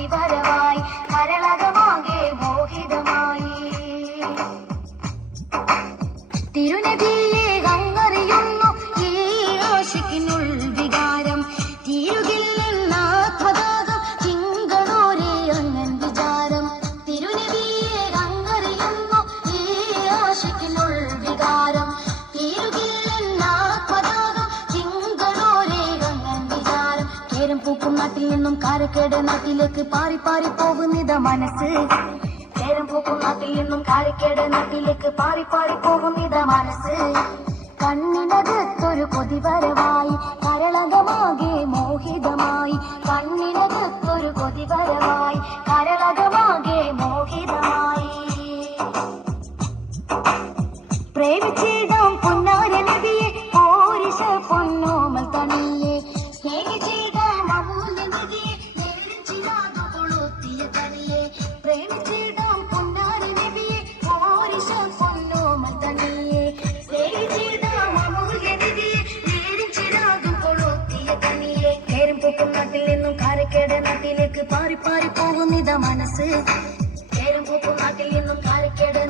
കൊതിവരവായി കരളകമാകെ മോഹിതമായി തിരുനബിയെ അങ്ങറിയുന്നു ഈ ആശിക്കിനുൾ വികാരം തീരുകില്ലെന്ന ആത്മദാഹം തിങ്കളോരെ അങ്ങൻ വിചാരം തിരുനബിയെ അങ്ങറിയുന്നു ഈ ആശിക്കിനുൾ വികാരം തീരുകില്ലെന്ന ആത്മദാഹം തിങ്കളോരെ അങ്ങൻ വിചാരം കേരം പൂക്കും നാട്ടിൽ നിന്നും കാരക്കേട് നാട്ടിലേക്ക് പാറി പാറി പോകുന്നിത മനസ്സ് കേരം പൂക്കും നാട്ടിൽ നിന്നും കാരക്കേട് നാട്ടിലേക്ക് പാറി പാറി പോകുന്നിത മനസ്സ് കണ്ണിനകത്തൊരു കൊതിവരവായി കരളകമാകെ മോഹിതമായി കണ്ണിനകത്തൊരു കൊതിവരവായി കരളകമാകെ മോഹിതമായി പ്രേമിച്ചിടാം പൊന്നാര നബിയെ പോരിശ പൊന്നോമൽ തണിയെ സ്നേഹിച്ചിടാം അമൂല്യ നദിയെ നെരിച്ചിടാതു കൊളുത്തിയ തണിയെ പ്രേമിച്ചിടാം പൊന്നാര നബിയെ പോരിശ പൊന്നോമൽ തണിയെ സ്നേഹിച്ചിടാം അമൂല്യ നദിയെ നെരിച്ചിടാതു കൊളുത്തിയ തണിയെ കേരം പൂക്കും നാട്ടിൽ നിന്നും കാരക്കേട് നാട്ടിലേക്ക് പാറി പാറി പോകുന്നിത മനസ്സ് കേരം പൂക്കും നാട്ടിൽ നിന്നും കാരക്കേട്